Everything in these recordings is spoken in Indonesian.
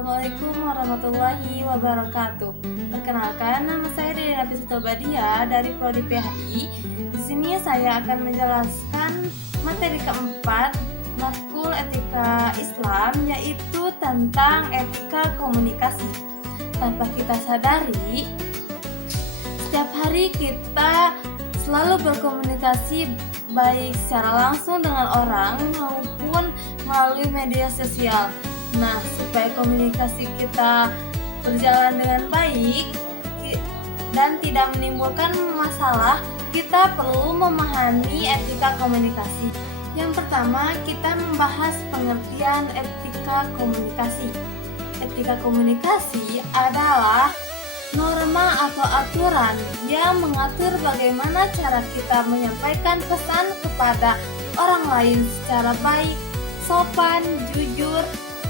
Assalamualaikum warahmatullahi wabarakatuh. Perkenalkan, nama saya Dede Nafisa Badia dari Prodi PHI. Di sini saya akan menjelaskan materi keempat matkul etika Islam, yaitu tentang etika komunikasi. Tanpa kita sadari, setiap hari kita selalu berkomunikasi baik secara langsung dengan orang maupun melalui media sosial. Nah, supaya komunikasi kita berjalan dengan baik dan tidak menimbulkan masalah, kita perlu memahami etika komunikasi. Yang pertama, kita membahas pengertian etika komunikasi. Etika komunikasi adalah norma atau aturan yang mengatur bagaimana cara kita menyampaikan pesan kepada orang lain secara baik, sopan, jujur,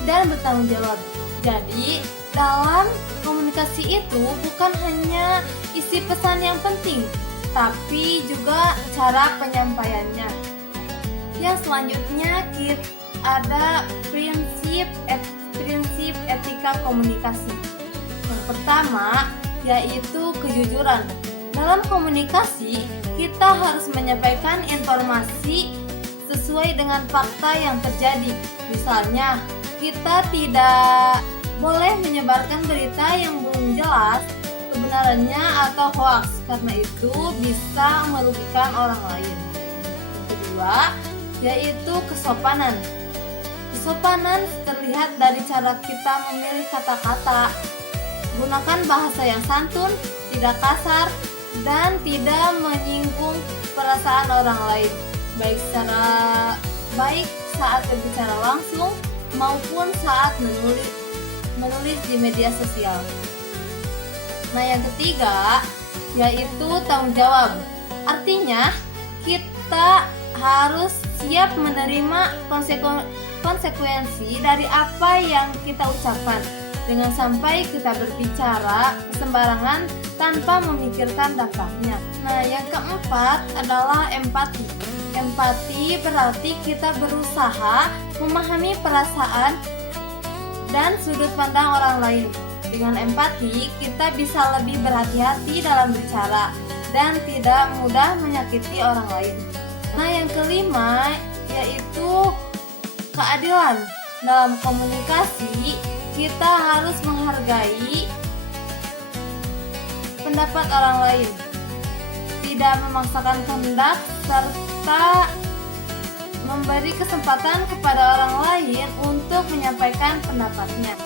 dan bertanggung jawab. Jadi, dalam komunikasi itu bukan hanya isi pesan yang penting, tapi juga cara penyampaiannya. Yang selanjutnya ada prinsip etika komunikasi. Yang pertama yaitu kejujuran. Dalam komunikasi, kita harus menyampaikan informasi sesuai dengan fakta yang terjadi. Misalnya, kita tidak boleh menyebarkan berita yang belum jelas kebenarannya atau hoaks, karena itu bisa merugikan orang lain. Yang kedua, yaitu kesopanan. Kesopanan terlihat dari cara kita memilih kata-kata. Gunakan bahasa yang santun, tidak kasar, dan tidak menyinggung perasaan orang lain, baik saat berbicara langsung maupun saat menulis di media sosial. Nah, yang ketiga yaitu tanggung jawab. Artinya, kita harus siap menerima konsekuensi dari apa yang kita ucapkan. Jangan sampai kita berbicara sembarangan tanpa memikirkan dampaknya. Nah, yang keempat adalah empati. Empati berarti kita berusaha memahami perasaan dan sudut pandang orang lain. Dengan empati, kita bisa lebih berhati-hati dalam bicara dan tidak mudah menyakiti orang lain. Nah, yang kelima yaitu keadilan. Dalam komunikasi, kita harus menghargai pendapat orang lain, tidak memaksakan kehendak, serta memberi kesempatan kepada orang lain untuk menyampaikan pendapatnya.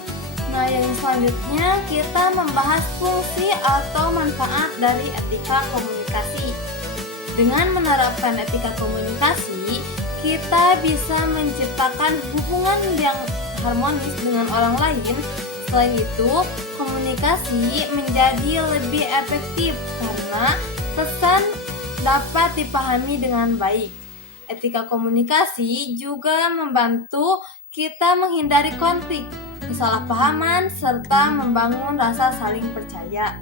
Nah, yang selanjutnya kita membahas fungsi atau manfaat dari etika komunikasi. Dengan menerapkan etika komunikasi, kita bisa menciptakan hubungan yang harmonis dengan orang lain. Selain itu, komunikasi menjadi lebih efektif karena pesan dapat dipahami dengan baik. Etika komunikasi juga membantu kita menghindari konflik, kesalahpahaman, serta membangun rasa saling percaya.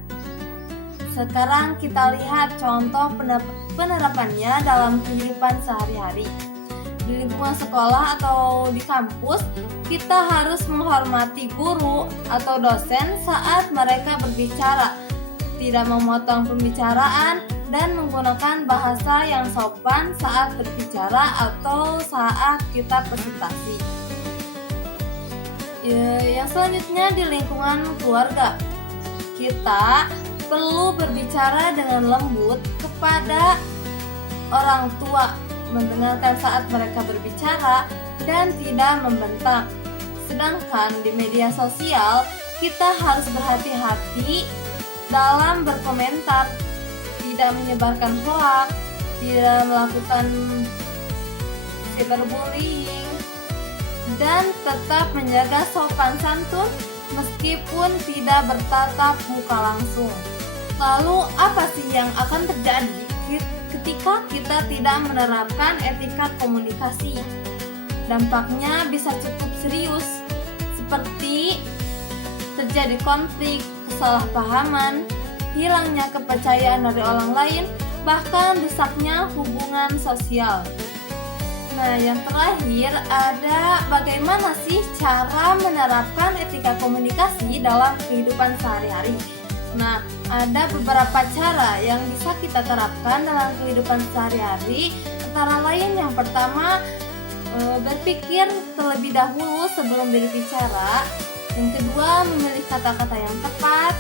Sekarang kita lihat contoh penerapannya dalam kehidupan sehari-hari. Di lingkungan sekolah atau di kampus, kita harus menghormati guru atau dosen saat mereka berbicara, tidak memotong pembicaraan, dan menggunakan bahasa yang sopan saat berbicara atau saat kita presentasi. Yang selanjutnya di lingkungan keluarga, kita perlu berbicara dengan lembut kepada orang tua, mendengarkan saat mereka berbicara, dan tidak membentak. Sedangkan di media sosial, kita harus berhati-hati dalam berkomentar, tidak menyebarkan hoax, tidak melakukan cyberbullying, dan tetap menjaga sopan santun meskipun tidak bertatap muka langsung. Lalu, apa sih yang akan terjadi ketika kita tidak menerapkan etika komunikasi? Dampaknya bisa cukup serius, seperti terjadi konflik, kesalahpahaman, hilangnya kepercayaan dari orang lain, bahkan rusaknya hubungan sosial. Nah, yang terakhir ada bagaimana sih cara menerapkan etika komunikasi dalam kehidupan sehari-hari. Nah, ada beberapa cara yang bisa kita terapkan dalam kehidupan sehari-hari. Antara lain yang pertama, berpikir terlebih dahulu sebelum berbicara. Yang kedua, memilih kata-kata yang tepat.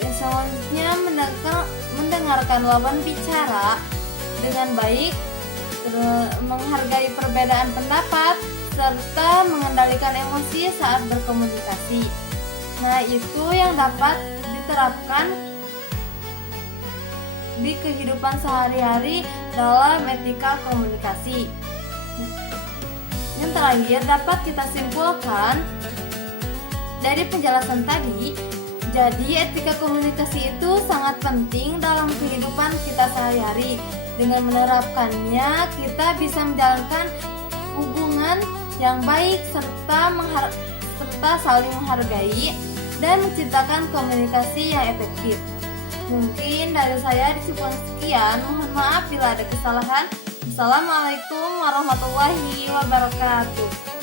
Yang selanjutnya, mendengarkan lawan bicara dengan baik, menghargai perbedaan pendapat, serta mengendalikan emosi saat berkomunikasi. Nah, itu yang dapat diterapkan di kehidupan sehari-hari dalam etika komunikasi. Yang terakhir, dapat kita simpulkan dari penjelasan tadi, jadi etika komunikasi itu sangat penting dalam kehidupan kita sehari-hari. Dengan menerapkannya, kita bisa menjalankan hubungan yang baik serta saling menghargai dan menciptakan komunikasi yang efektif. Mungkin dari saya cukup sekian. Mohon maaf bila ada kesalahan. Assalamualaikum warahmatullahi wabarakatuh.